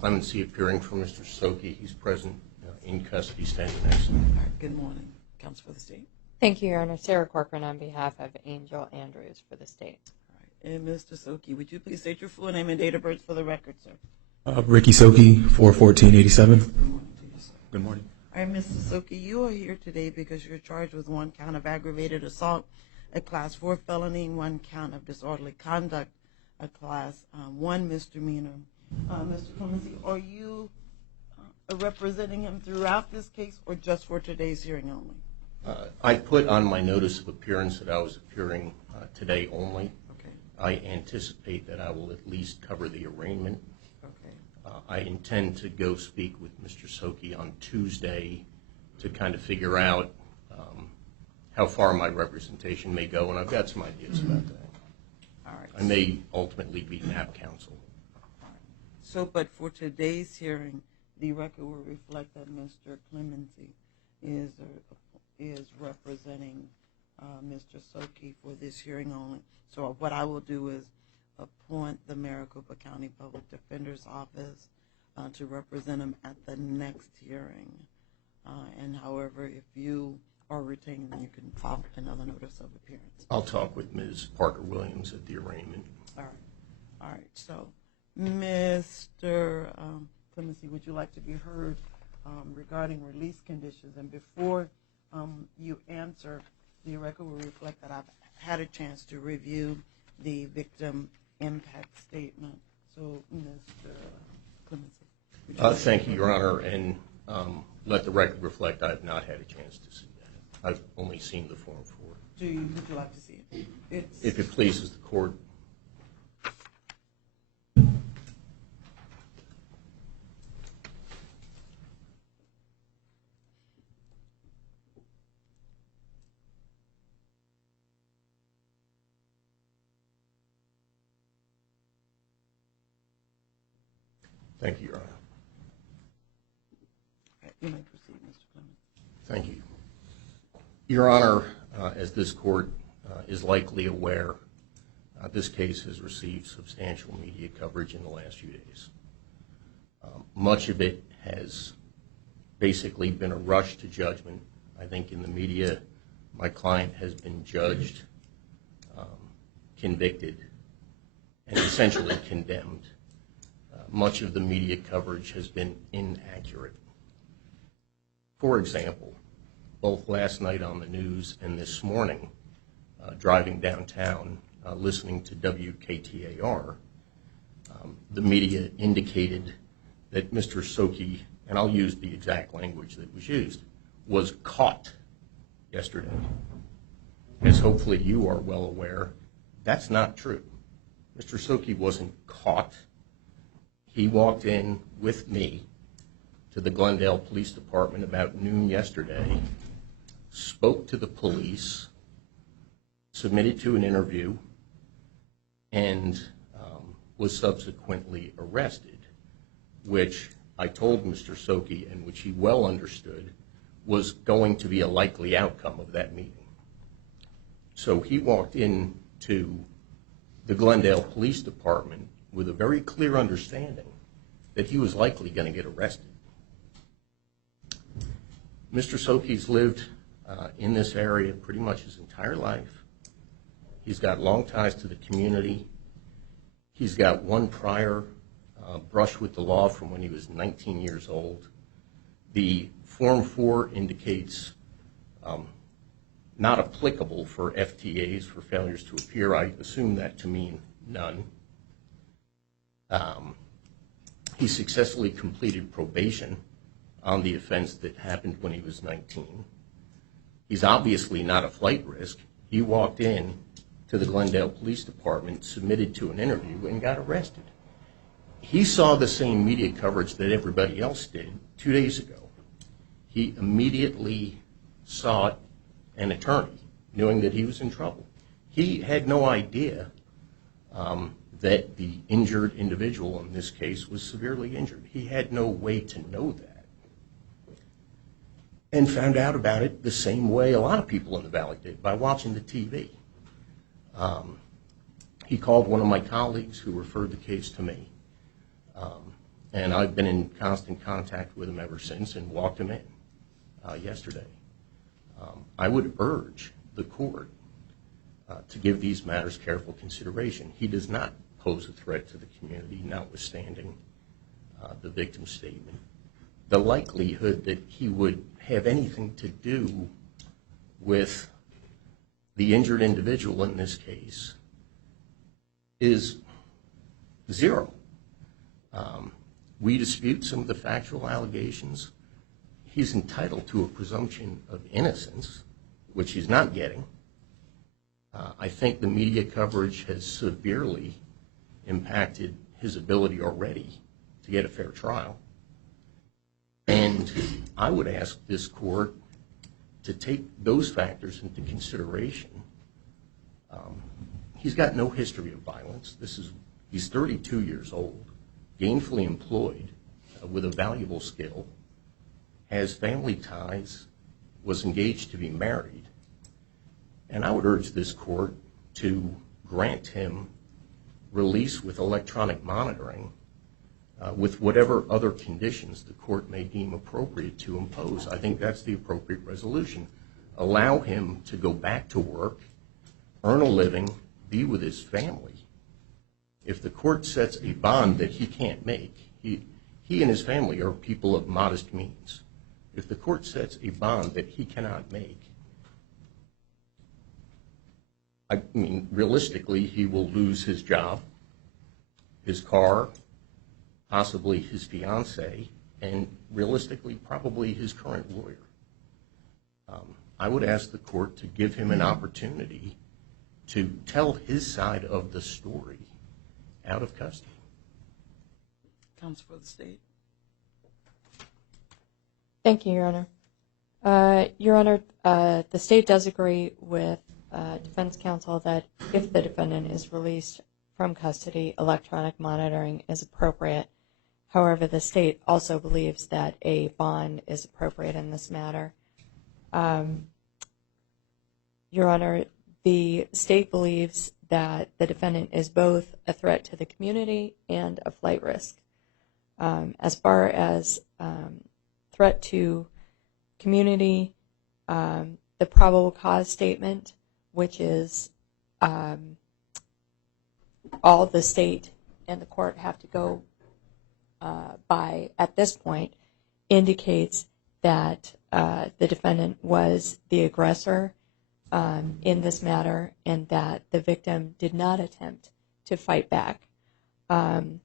clemency appearing for Mr. Soqui. He's present in custody, standing next to me. All right, good morning. Counsel for the state. Thank you, Your Honor. Sarah Corcoran on behalf of Angel Andrews for the state. All right, and Mr. Soqui, would you please state your full name and date of birth for the record, sir? Ricky Soqui, 4/14/87. Good morning to you, sir. Good morning. All right, Mr. Soqui, you are here today because you're charged with 1 count of aggravated assault, a Class 4 felony, 1 count of disorderly conduct, a Class 1 misdemeanor. Mr. Clemency, are you representing him throughout this case or just for today's hearing only? I put on my notice of appearance that I was appearing today only. Okay. I anticipate that I will at least cover the arraignment. Okay. I intend to go speak with Mr. Soqui on Tuesday to kind of figure out how far my representation may go, and I've got some ideas about that. All right. I may ultimately be NAP counsel. All right. So, but for today's hearing, the record will reflect that Mr. Clemency is representing Mr. Soqui for this hearing only. So what I will do is appoint the Maricopa County Public Defender's Office to represent him at the next hearing. And however, if you are retained, then you can file another notice of appearance. I'll talk with Ms. Parker Williams at the arraignment. All right. All right. So, Mr. Clemency, would you like to be heard regarding release conditions? And before you answer, the record will reflect that I've had a chance to review the victim impact statement. So, Mr. Clemency. Thank you, Your Honor, and let the record reflect I have not had a chance to see that. I've only seen the Form 4. Would you like to see it? If it pleases the court. Thank you, Your Honor. You may proceed, Mr. Clemency. Thank you. Your Honor, as this court is likely aware, this case has received substantial media coverage in the last few days. Much of it has basically been a rush to judgment. I think in the media, my client has been judged, convicted, and essentially condemned. Much of the media coverage has been inaccurate. For example, both last night on the news and this morning, driving downtown, listening to WKTAR, the media indicated that Mr. Soqui, and I'll use the exact language that was used, was caught yesterday. As hopefully you are well aware, that's not true. Mr. Soqui wasn't caught. He walked in with me to the Glendale Police Department about noon yesterday, spoke to the police, submitted to an interview, and was subsequently arrested, which I told Mr. Soqui, and which he well understood, was going to be a likely outcome of that meeting. So he walked into the Glendale Police Department with a very clear understanding that he was likely going to get arrested. Mr. Soqui's lived in this area pretty much his entire life. He's got long ties to the community. He's got one prior brush with the law from when he was 19 years old. The Form 4 indicates not applicable for FTAs, for failures to appear. I assume that to mean none. He successfully completed probation on the offense that happened when he was 19. He's obviously not a flight risk. He walked in to the Glendale Police Department, submitted to an interview, and got arrested. He saw the same media coverage that everybody else did 2 days ago. He immediately sought an attorney, knowing that he was in trouble. He had no idea that the injured individual in this case was severely injured. He had no way to know that, and found out about it the same way a lot of people in the Valley did, by watching the TV. He called one of my colleagues who referred the case to me, and I've been in constant contact with him ever since and walked him in yesterday. I would urge the court to give these matters careful consideration. He does not pose a threat to the community, notwithstanding the victim's statement. The likelihood that he would have anything to do with the injured individual in this case is zero. We dispute some of the factual allegations. He's entitled to a presumption of innocence, which he's not getting. I think the media coverage has severely impacted his ability already to get a fair trial. And I would ask this court to take those factors into consideration. He's got no history of violence. He's 32 years old, gainfully employed, with a valuable skill, has family ties, was engaged to be married. And I would urge this court to grant him release with electronic monitoring with whatever other conditions the court may deem appropriate to impose. I think that's the appropriate resolution. Allow him to go back to work, earn a living, be with his family. If the court sets a bond that he can't make, he and his family are people of modest means. If the court sets a bond that he cannot make, I mean, realistically, he will lose his job, his car, possibly his fiancée, and realistically, probably his current lawyer. I would ask the court to give him an opportunity to tell his side of the story out of custody. Counsel for the state. Thank you, Your Honor. Your Honor, the state does agree with defense counsel that if the defendant is released from custody, electronic monitoring is appropriate. However, the state also believes that a bond is appropriate in this matter. Your Honor, the state believes that the defendant is both a threat to the community and a flight risk. As far as threat to community, the probable cause statement, which is all the state and the court have to go by at this point, indicates that the defendant was the aggressor in this matter and that the victim did not attempt to fight back, and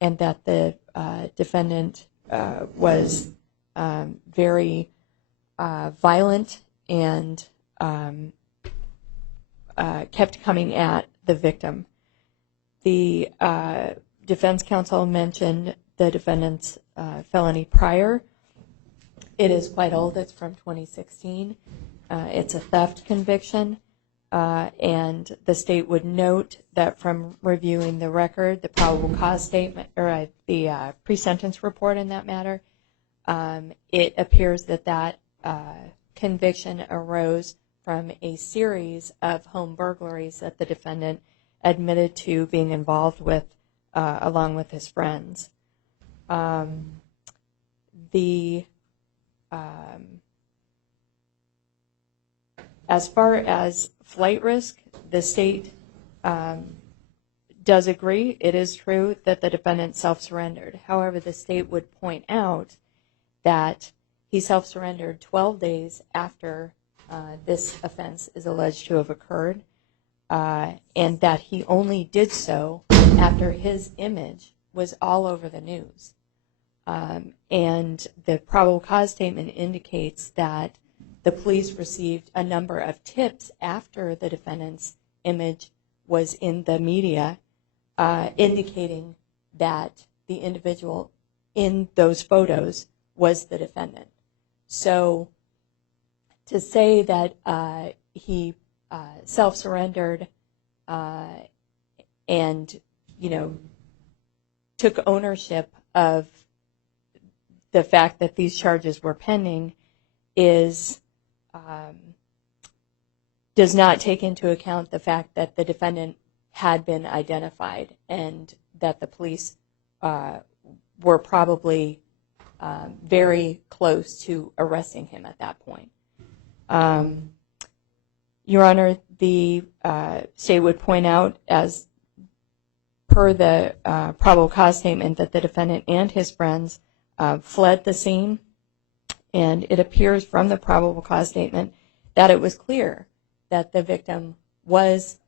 that the defendant was very violent and kept coming at the victim. The defense counsel mentioned the defendant's felony prior. It is quite old. It's from 2016. It's a theft conviction, and the state would note that from reviewing the record, the probable cause statement, or the pre-sentence report in that matter, it appears that that conviction arose from a series of home burglaries that the defendant admitted to being involved with along with his friends. As far as flight risk, the state does agree. It is true that the defendant self-surrendered. However, the state would point out that he self-surrendered 12 days after this offense is alleged to have occurred, and that he only did so after his image was all over the news. And the probable cause statement indicates that the police received a number of tips after the defendant's image was in the media, indicating that the individual in those photos was the defendant. So to say that he self-surrendered and, took ownership of the fact that these charges were pending does not take into account the fact that the defendant had been identified and that the police were probably very close to arresting him at that point. Your Honor, the state would point out, as per the probable cause statement, that the defendant and his friends fled the scene, and it appears from the probable cause statement that it was clear that the victim was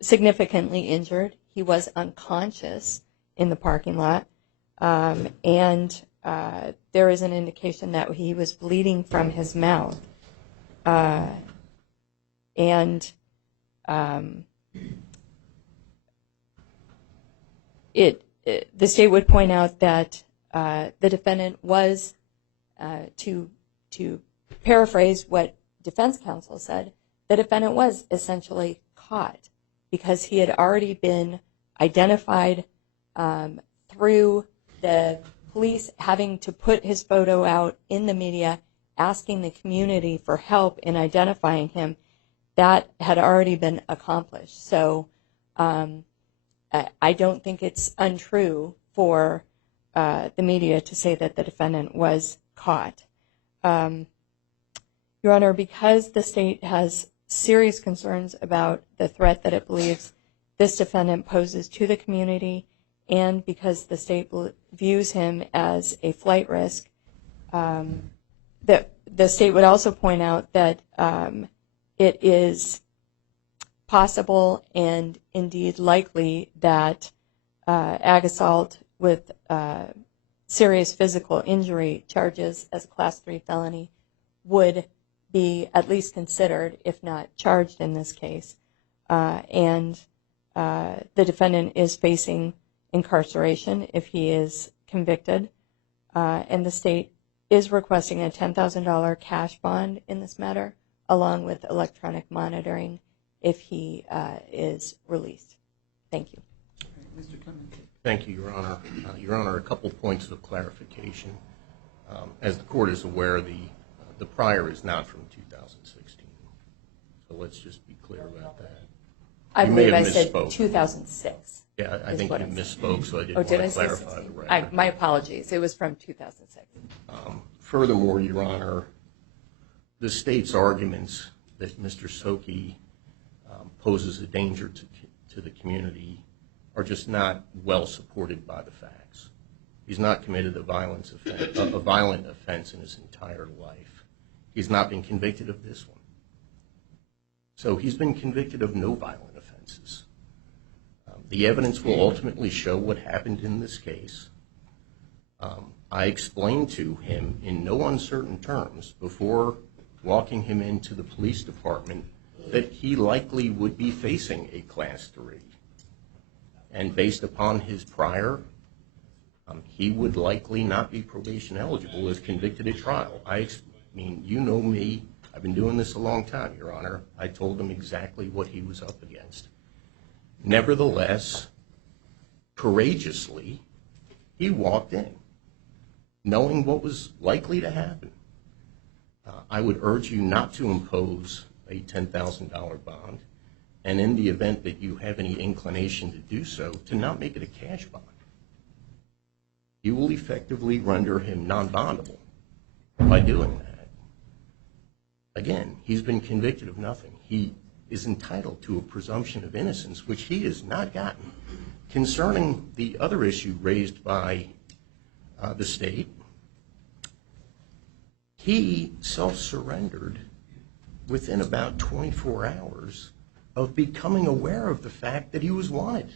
significantly injured. He was unconscious in the parking lot, and there is an indication that he was bleeding from his mouth. The state would point out that the defendant was, to paraphrase what defense counsel said, the defendant was essentially caught because he had already been identified through the police having to put his photo out in the media, asking the community for help in identifying him. That had already been accomplished. So I don't think it's untrue for the media to say that the defendant was caught. Your Honor, because the state has serious concerns about the threat that it believes this defendant poses to the community, and because the state views him as a flight risk, the state would also point out that it is possible and indeed likely that ag assault with serious physical injury charges as a Class 3 felony would be at least considered, if not charged in this case. And the defendant is facing incarceration if he is convicted. And the state is requesting a $10,000 cash bond in this matter, along with electronic monitoring if he is released. Thank you. Mr. Clemens. Thank you, Your Honor. Your Honor, a couple points of clarification. As the court is aware, the prior is not from 2016. So let's just be clear about that. I You may believe I have said misspoke. 2006. Yeah, I think you misspoke, so I didn't want Did to I say clarify 16? the record. My apologies. It was from 2006. Furthermore, Your Honor, the state's arguments that Mr. Soqui poses a danger to the community are just not well supported by the facts. He's not committed a violent offense in his entire life. He's not been convicted of this one. So he's been convicted of no violent offenses. The evidence will ultimately show what happened in this case. I explained to him in no uncertain terms before walking him into the police department that he likely would be facing a Class 3. And based upon his prior, he would likely not be probation eligible if convicted at trial. I mean, you know me. I've been doing this a long time, Your Honor. I told him exactly what he was up against. Nevertheless, courageously, he walked in, knowing what was likely to happen. I would urge you not to impose a $10,000 bond, and in the event that you have any inclination to do so, to not make it a cash bond. You will effectively render him non-bondable by doing that. Again, he's been convicted of nothing. He is entitled to a presumption of innocence, which he has not gotten. Concerning the other issue raised by the state, he self-surrendered within about 24 hours of becoming aware of the fact that he was wanted.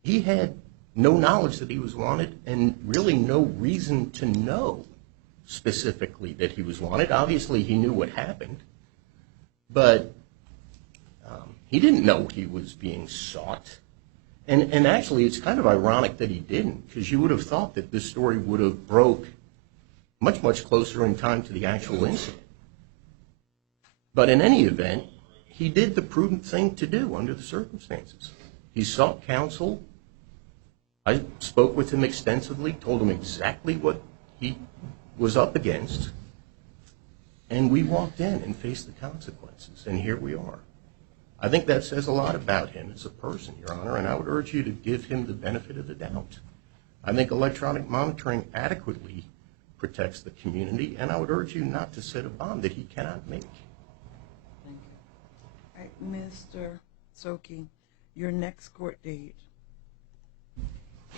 He had no knowledge that he was wanted and really no reason to know specifically that he was wanted. Obviously, he knew what happened, but he didn't know he was being sought. And actually, it's kind of ironic that he didn't, because you would have thought that this story would have broke much, much closer in time to the actual incident. But in any event, he did the prudent thing to do under the circumstances. He sought counsel. I spoke with him extensively, told him exactly what he was up against, and we walked in and faced the consequences, and here we are. I think that says a lot about him as a person, Your Honor, and I would urge you to give him the benefit of the doubt. I think electronic monitoring adequately protects the community, and I would urge you not to set a bond that he cannot make. Thank you. All right, Mr. Soqui, your next court date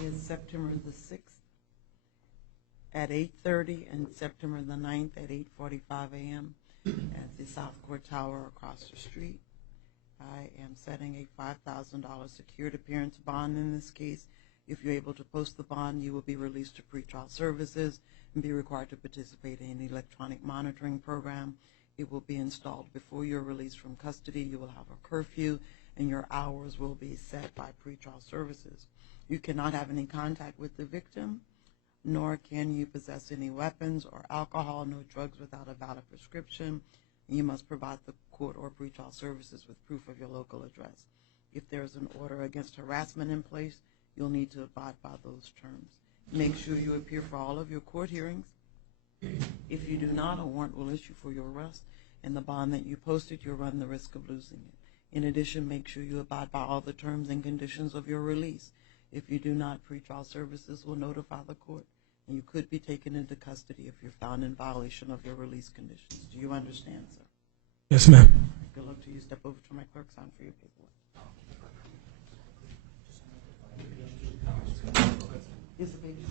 is September the 6th at 8:30 and September the 9th at 8:45 a.m. at the South Court Tower across the street. I am setting a $5,000 secured appearance bond in this case. If you're able to post the bond, you will be released to pretrial services and be required to participate in the electronic monitoring program. It will be installed before you're released from custody. You will have a curfew, and your hours will be set by pretrial services. You cannot have any contact with the victim, nor can you possess any weapons or alcohol, no drugs without a valid prescription. You must provide the court or pretrial services with proof of your local address. If there is an order against harassment in place, you'll need to abide by those terms. Make sure you appear for all of your court hearings. If you do not, a warrant will issue for your arrest, and the bond that you posted, you'll run the risk of losing it. In addition, make sure you abide by all the terms and conditions of your release. If you do not, pretrial services will notify the court, and you could be taken into custody if you're found in violation of your release conditions. Do you understand, sir? Yes, ma'am. Good luck to you. Step over to my clerk, sign for your paperwork. Is the baby?